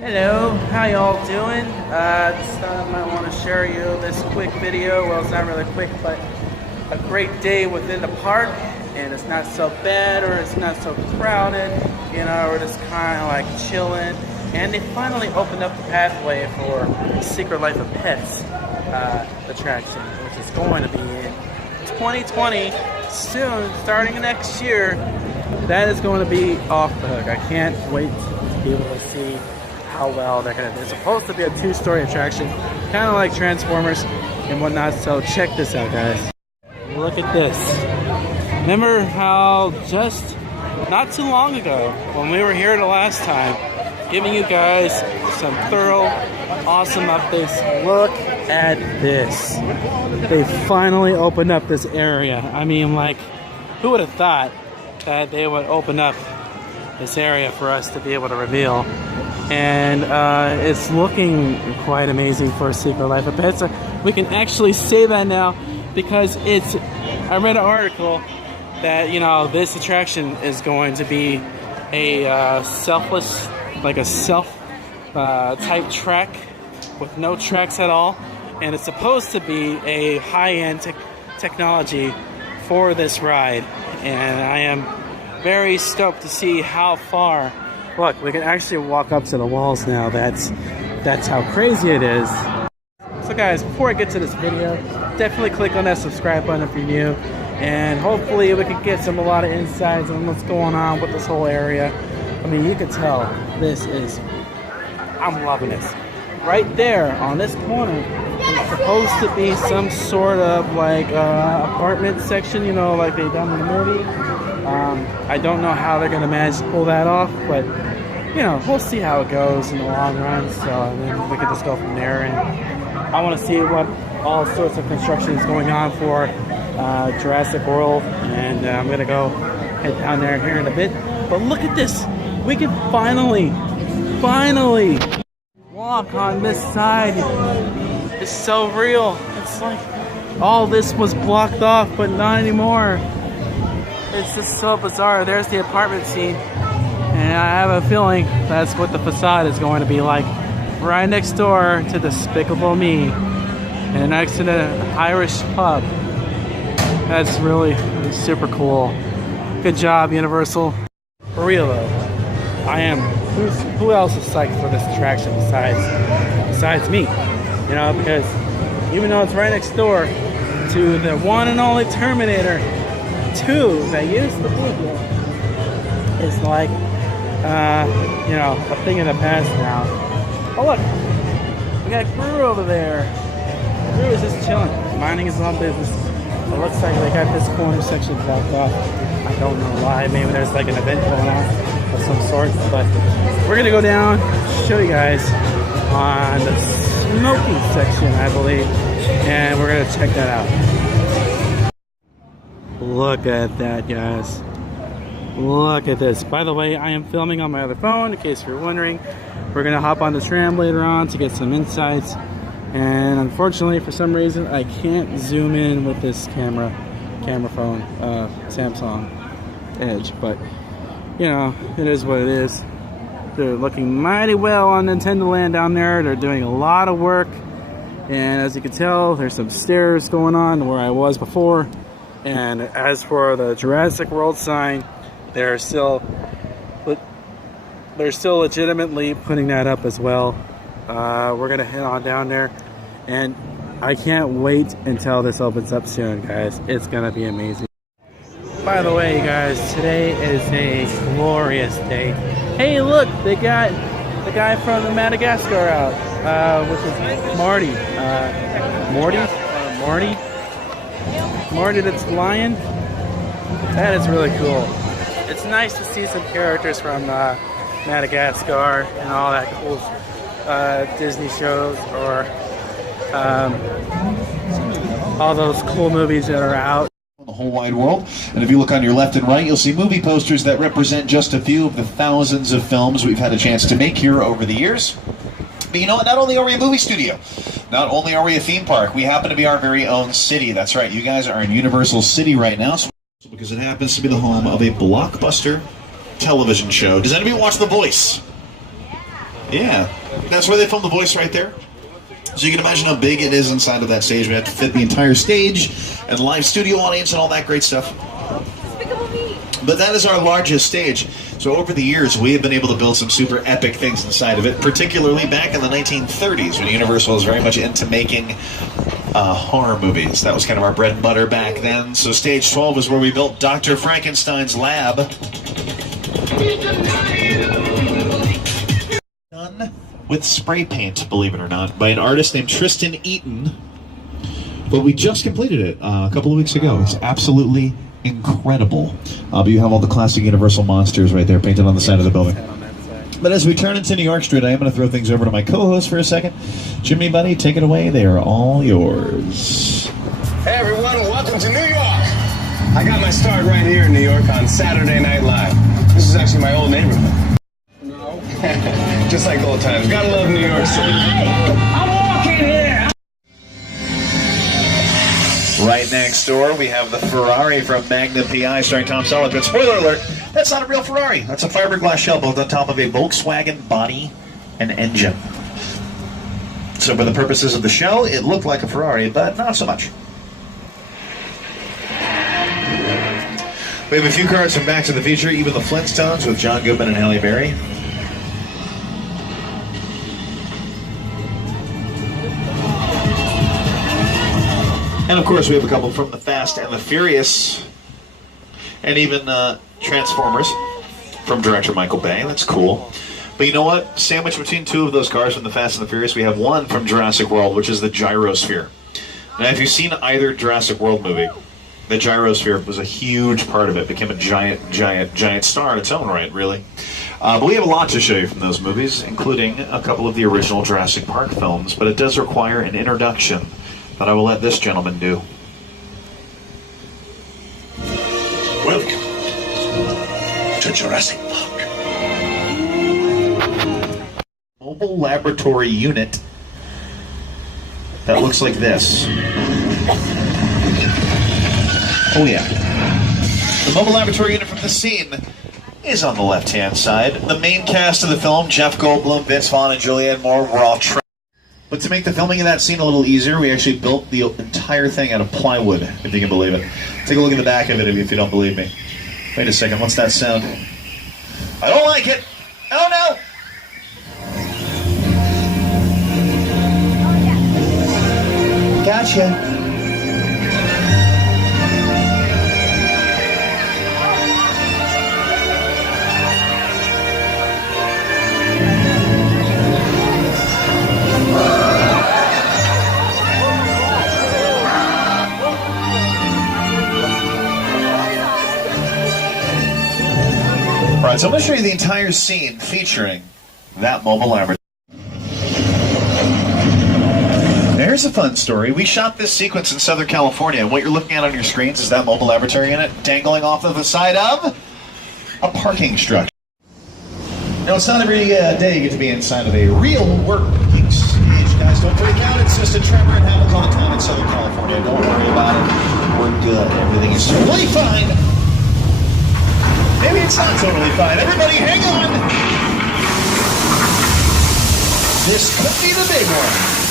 Hello, how y'all doing? This time I want to share you this quick video. Well, it's not really quick, but a great day within the park, and it's not so bad or it's not so crowded. You know, we're just kind of like chilling, and they finally opened up the pathway for Secret Life of Pets attraction, which is going to be in 2020 soon, starting next year. That is going to be off the hook. I can't wait to be able to see how well they're gonna do. It's supposed to be a two-story attraction, kind of like Transformers and whatnot. So check this out, guys. Look at this. Remember how just not too long ago, when we were here the last time, giving you guys some thorough, awesome updates. Look at this. They finally opened up this area. I mean, like, who would have thought that they would open up this area for us to be able to reveal? And it's looking quite amazing for Secret Life of Pets. We can actually say that now because I read an article that, you know, this attraction is going to be a selfless, like a self type track with no tracks at all, and it's supposed to be a high-end technology for this ride, and I am very stoked to see how far. Look, we can actually walk up to the walls now. That's how crazy it is. So guys, before I get to this video, definitely click on that subscribe button if you're new, and hopefully we can get a lot of insights on what's going on with this whole area. I mean, you can tell I'm loving this. Right there on this corner is supposed to be some sort of like apartment section, you know, like they done in the movie. I don't know how they're gonna manage to pull that off, but you know, we'll see how it goes in the long run. So then we can just go from there. And I want to see what all sorts of construction is going on for Jurassic World, and I'm gonna go head down there here in a bit. But look at this! We can finally walk on this side. It's so real. It's like all this was blocked off, but not anymore. It's just so bizarre. There's the apartment scene, and I have a feeling that's what the facade is going to be like, right next door to Despicable Me and next to the Irish pub. That's really super cool. Good job, Universal. For real though, I am. Who else is psyched for this attraction besides me? You know, because even though it's right next door to the one and only Terminator 2 that used to be here, it's like, you know, a thing in the past now. Oh look, we got Gru over there. Gru is just chilling, minding his own business. It looks like they got this corner section blocked off. I don't know why. Maybe there's like an event going on of some sort. But we're gonna go down, show you guys on the smoking section, I believe, and we're gonna check that out. Look at that, guys. Look at this. By the way, I am filming on my other phone, in case you're wondering. We're gonna hop on the tram later on to get some insights. And unfortunately, for some reason, I can't zoom in with this camera phone, Samsung Edge. But, you know, it is what it is. They're looking mighty well on Nintendo Land down there. They're doing a lot of work. And as you can tell, there's some stairs going on where I was before. And as for the Jurassic World sign, they're still legitimately putting that up as well. We're gonna head on down there, and I can't wait until this opens up soon, guys. It's gonna be amazing. By the way, guys, today is a glorious day. Hey, look, they got the guy from the Madagascar out, which is Marty. Marty that's flying. That is really cool. It's nice to see some characters from Madagascar and all that cool Disney shows, or all those cool movies that are out. The whole wide world. And if you look on your left and right, you'll see movie posters that represent just a few of the thousands of films we've had a chance to make here over the years. But you know what? Not only are we a movie studio, not only are we a theme park, we happen to be our very own city. That's right, you guys are in Universal City right now, because it happens to be the home of a blockbuster television show. Does anybody watch The Voice? Yeah, that's where they filmed the voice right there. So you can imagine how big it is inside of that stage. We have to fit the entire stage and live studio audience and all that great stuff. But that is our largest stage. So over the years, we have been able to build some super epic things inside of it, particularly back in the 1930s when Universal was very much into making horror movies. That was kind of our bread and butter back then. So stage 12 is where we built Dr. Frankenstein's lab. Done with spray paint, believe it or not, by an artist named Tristan Eaton. But we just completed it a couple of weeks ago. It's absolutely incredible. But you have all the classic Universal monsters right there painted on the side of the building. But as we turn into New York Street, I am going to throw things over to my co-host for a second. Jimmy, buddy, take it away. They are all yours. Hey, everyone. Welcome to New York. I got my start right here in New York on Saturday Night Live. This is actually my old neighborhood. No. Just like old times. Gotta love New York City. I'm walking here. Right next door, we have the Ferrari from Magnum PI starring Tom Selleck. But spoiler alert, that's not a real Ferrari. That's a fiberglass shell built on top of a Volkswagen body and engine. So for the purposes of the show, it looked like a Ferrari, but not so much. We have a few cars from Back to the Future, even the Flintstones with John Goodman and Halle Berry. And of course, we have a couple from the Fast and the Furious, and even Transformers from director Michael Bay. That's cool. But you know what? Sandwiched between two of those cars from the Fast and the Furious, we have one from Jurassic World, which is the Gyrosphere. Now, if you've seen either Jurassic World movie, the Gyrosphere was a huge part of it. Became a giant star in its own right, really. But we have a lot to show you from those movies, including a couple of the original Jurassic Park films. But it does require an introduction that I will let this gentleman do. Welcome to Jurassic Park. Mobile laboratory unit that looks like this. Oh yeah. The mobile laboratory unit from this scene is on the left-hand side. The main cast of the film, Jeff Goldblum, Vince Vaughn, and Julianne Moore, were all trained. But to make the filming of that scene a little easier, we actually built the entire thing out of plywood, if you can believe it. Take a look at the back of it if you don't believe me. Wait a second, what's that sound? I don't like it! Oh no! Gotcha. Alright, so I'm going to show you the entire scene featuring that mobile laboratory. There's a fun story. We shot this sequence in Southern California, and what you're looking at on your screens is that mobile laboratory unit dangling off of the side of a parking structure. Now, it's not every day you get to be inside of a real working stage, guys. Don't freak out. It's just a tremor. It happens all the time in Southern California. Don't worry about it. We're good. Everything is totally fine. Maybe it's not totally fine. Everybody, hang on. This could be the big one.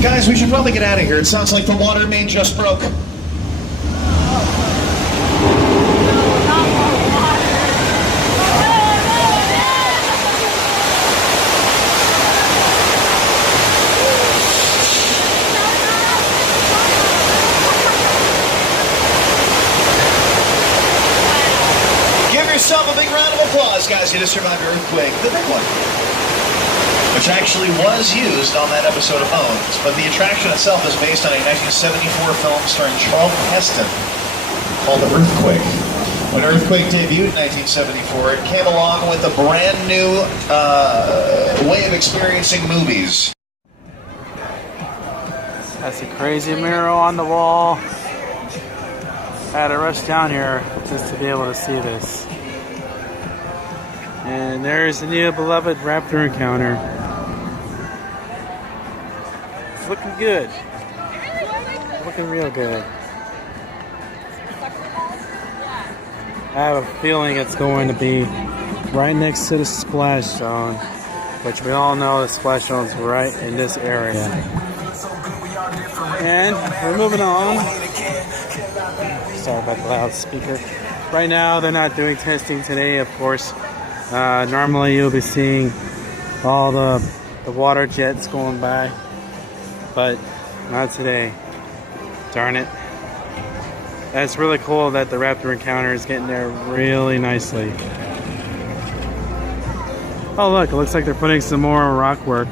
Guys, we should probably get out of here. It sounds like the water main just broke. Give yourself a big round round of applause, guys. You just survived Earthquake, the big one, which actually was used on that episode of Bones. But the attraction itself is based on a 1974 film starring Charlton Heston called Earthquake. When Earthquake debuted in 1974, it came along with a brand new way of experiencing movies. That's a crazy mural on the wall. I had to rush down here just to be able to see this. And there's the new beloved Raptor encounter. It's looking good. Looking real good. I have a feeling it's going to be right next to the splash zone, which we all know the splash zone's right in this area. And we're moving on. Sorry about the loudspeaker. Right now, they're not doing testing today, of course. Normally, you'll be seeing all the water jets going by, but not today. Darn it. That's really cool that the Raptor encounter is getting there really nicely. Oh, look, it looks like they're putting some more rock work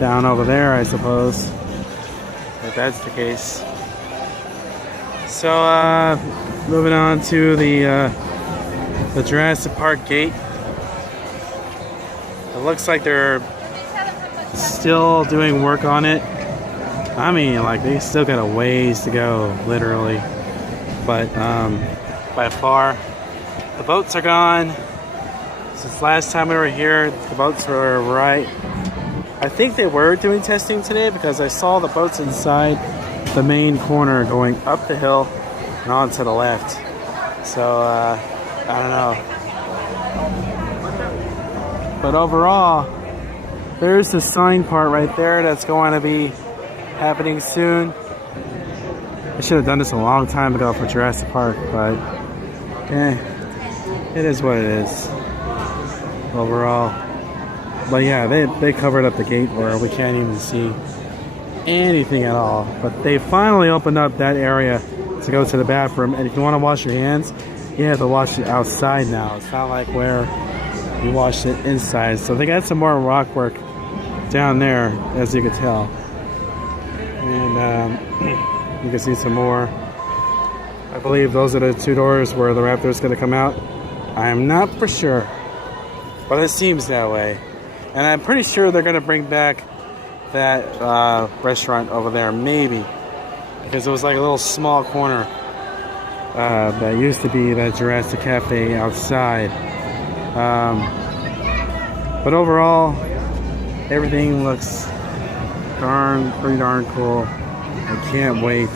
down over there, I suppose, if that's the case. So, moving on to the Jurassic Park gate. It looks like they're still doing work on it. I mean, like, they still got a ways to go, literally. But by far, the boats are gone. Since last time we were here, the boats were right. I think they were doing testing today because I saw the boats inside the main corner going up the hill and on to the left. So, I don't know. But overall, there's the sign part right there that's going to be happening soon. I should have done this a long time ago for Jurassic Park, but it is what it is overall. But yeah, they covered up the gate where we can't even see anything at all. But they finally opened up that area to go to the bathroom, and if you want to wash your hands, you have to wash it outside now. It's not like where you wash it inside. So they got some more rock work down there, as you can tell. And you can see some more. I believe those are the two doors where the Raptor is going to come out. I am not for sure, but it seems that way. And I'm pretty sure they're going to bring back that restaurant over there, maybe. Because it was like a little small corner that used to be that Jurassic Cafe outside. But overall, everything looks pretty darn cool. I can't wait